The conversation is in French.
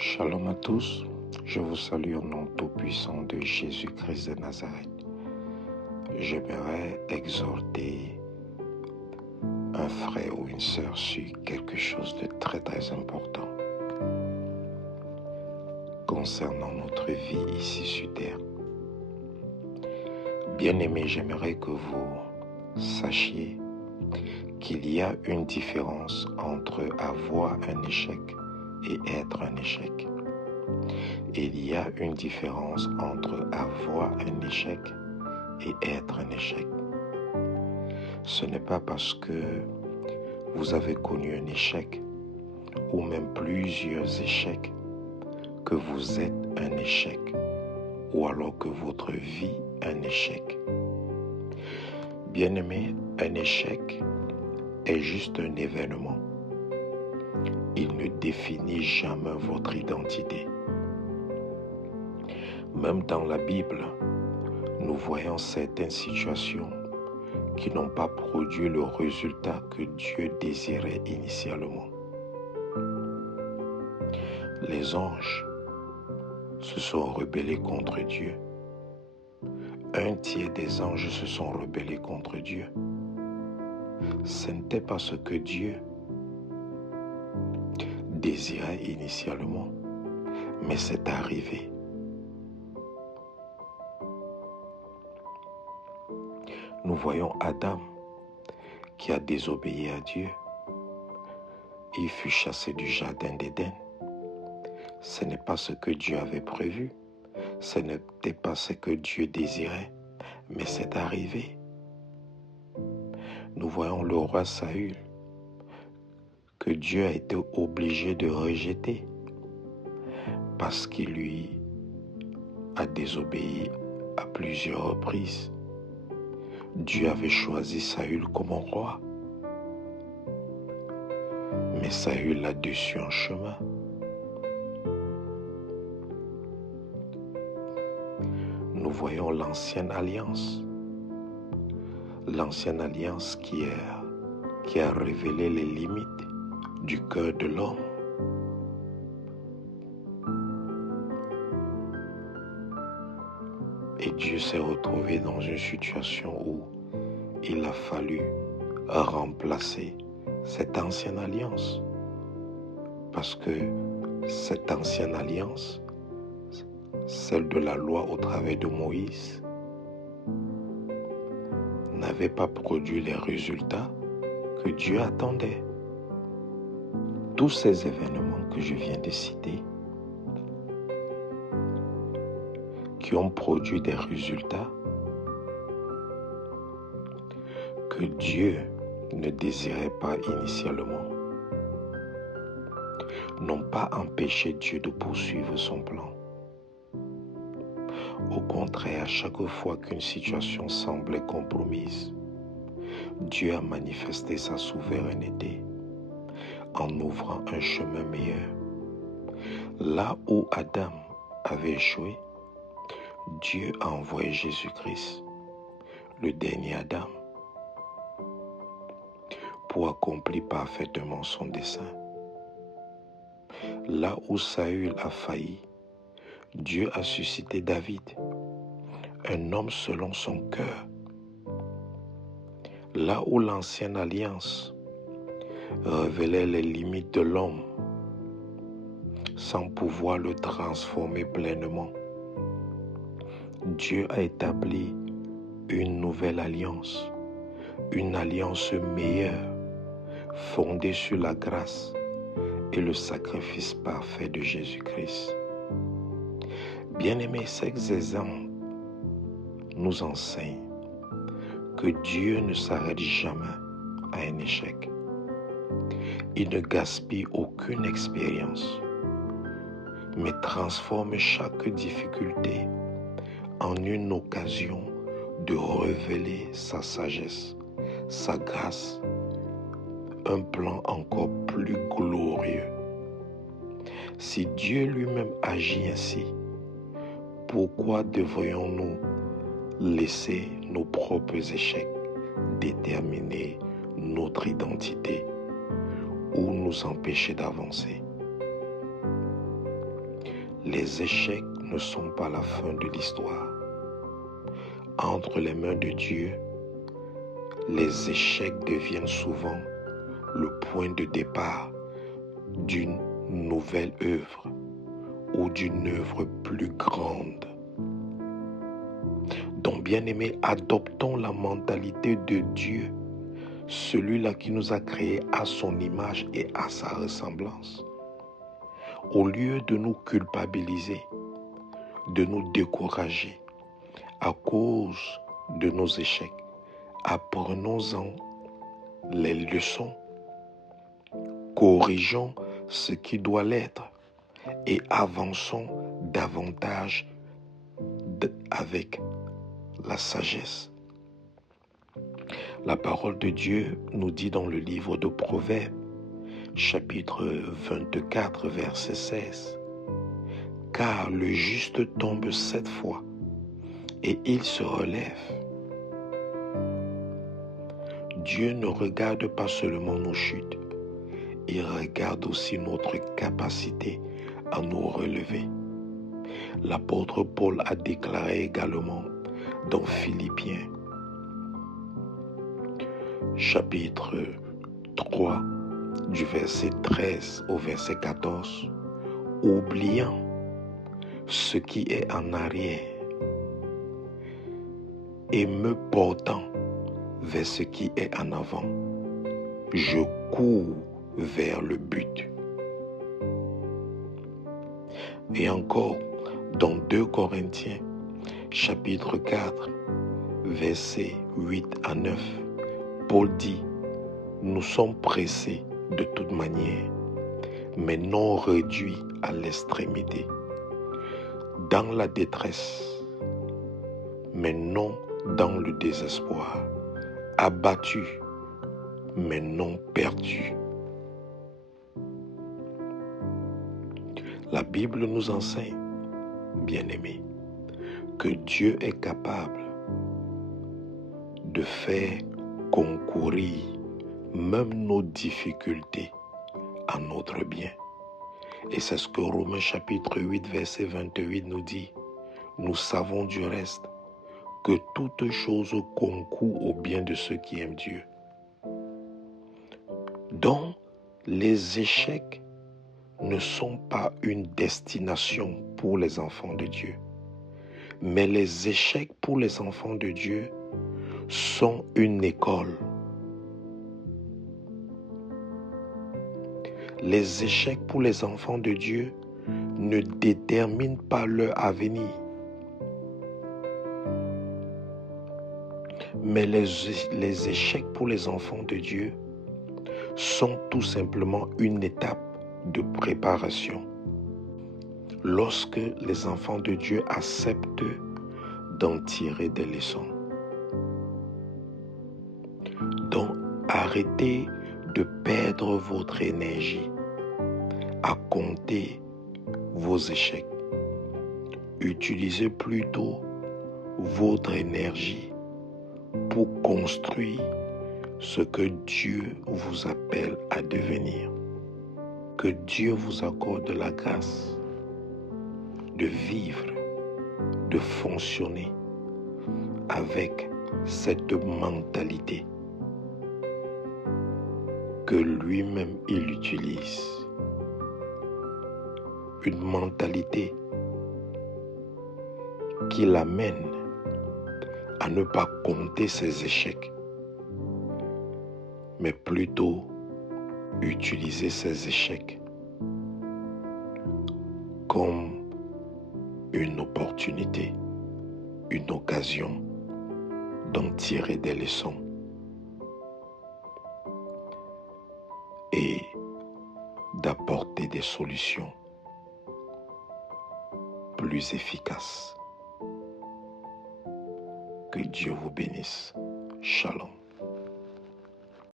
Shalom à tous, je vous salue au nom tout-puissant de Jésus-Christ de Nazareth. J'aimerais exhorter un frère ou une sœur sur quelque chose de très très important concernant notre vie ici sur terre. Bien-aimés, j'aimerais que vous sachiez qu'il y a une différence entre avoir un échec et être un échec. Il y a une différence entre avoir un échec et être un échec. Ce n'est pas parce que vous avez connu un échec ou même plusieurs échecs que vous êtes un échec ou alors que votre vie est un échec. Bien-aimé, un échec est juste un événement. Il ne définit jamais votre identité. Même dans la Bible, nous voyons certaines situations qui n'ont pas produit le résultat que Dieu désirait initialement. Les anges se sont rebellés contre Dieu. Un tiers des anges se sont rebellés contre Dieu. Ce n'était pas ce que Dieu désirait initialement, mais c'est arrivé. Nous voyons Adam qui a désobéi à Dieu. Il fut chassé du jardin d'Éden. Ce n'est pas ce que Dieu avait prévu. Ce n'était pas ce que Dieu désirait, mais c'est arrivé. Nous voyons le roi Saül que Dieu a été obligé de rejeter parce qu'il lui a désobéi à plusieurs reprises. Dieu avait choisi Saül comme roi, mais Saül l'a déçu en chemin. Nous voyons l'ancienne alliance qui a révélé les limites du cœur de l'homme. Et Dieu s'est retrouvé dans une situation où il a fallu remplacer cette ancienne alliance. Parce que cette ancienne alliance, celle de la loi au travers de Moïse, n'avait pas produit les résultats que Dieu attendait. Tous ces événements que je viens de citer, qui ont produit des résultats que Dieu ne désirait pas initialement, n'ont pas empêché Dieu de poursuivre son plan. Au contraire, à chaque fois qu'une situation semblait compromise, Dieu a manifesté sa souveraineté en ouvrant un chemin meilleur. Là où Adam avait échoué, Dieu a envoyé Jésus-Christ, le dernier Adam, pour accomplir parfaitement son dessein. Là où Saül a failli, Dieu a suscité David, un homme selon son cœur. Là où l'ancienne alliance révélait les limites de l'homme sans pouvoir le transformer pleinement, Dieu a établi une nouvelle alliance, une alliance meilleure, fondée sur la grâce et le sacrifice parfait de Jésus-Christ. Bien-aimés, ces exemples nous enseignent que Dieu ne s'arrête jamais à un échec. Il ne gaspille aucune expérience, mais transforme chaque difficulté en une occasion de révéler sa sagesse, sa grâce, un plan encore plus glorieux. Si Dieu lui-même agit ainsi, pourquoi devrions-nous laisser nos propres échecs déterminer notre identité ou nous empêcher d'avancer? Les échecs ne sont pas la fin de l'histoire. Entre les mains de Dieu, les échecs deviennent souvent le point de départ d'une nouvelle œuvre ou d'une œuvre plus grande. Donc, bien-aimés, adoptons la mentalité de Dieu, celui-là qui nous a créés à son image et à sa ressemblance. Au lieu de nous culpabiliser, de nous décourager à cause de nos échecs, apprenons-en les leçons, corrigeons ce qui doit l'être et avançons davantage avec la sagesse. La parole de Dieu nous dit dans le livre de Proverbes, chapitre 24, verset 16, « Car le juste tombe 7 fois, et il se relève. » Dieu ne regarde pas seulement nos chutes, il regarde aussi notre capacité à nous relever. L'apôtre Paul a déclaré également dans Philippiens, chapitre 3, du verset 13 au verset 14, « Oubliant ce qui est en arrière et me portant vers ce qui est en avant, je cours vers le but. » Et encore, dans 2 Corinthiens, chapitre 4, versets 8 à 9, Paul dit, « Nous sommes pressés de toute manière, mais non réduits à l'extrémité, dans la détresse, mais non dans le désespoir, abattus, mais non perdus. » La Bible nous enseigne, bien-aimés, que Dieu est capable de faire concourir même nos difficultés à notre bien. Et c'est ce que Romains chapitre 8, verset 28 nous dit. Nous savons du reste que toute chose concourt au bien de ceux qui aiment Dieu. Donc, les échecs ne sont pas une destination pour les enfants de Dieu. Mais les échecs pour les enfants de Dieu sont une école. Les échecs pour les enfants de Dieu ne déterminent pas leur avenir. Mais les échecs pour les enfants de Dieu sont tout simplement une étape de préparation. Lorsque les enfants de Dieu acceptent d'en tirer des leçons. Donc, arrêtez de perdre votre énergie à compter vos échecs. Utilisez plutôt votre énergie pour construire ce que Dieu vous appelle à devenir. Que Dieu vous accorde la grâce de vivre, de fonctionner avec cette mentalité que lui-même il utilise. Une mentalité qui l'amène à ne pas compter ses échecs, mais plutôt utiliser ses échecs comme une opportunité, une occasion d'en tirer des leçons et d'apporter des solutions plus efficaces. Que Dieu vous bénisse. Shalom.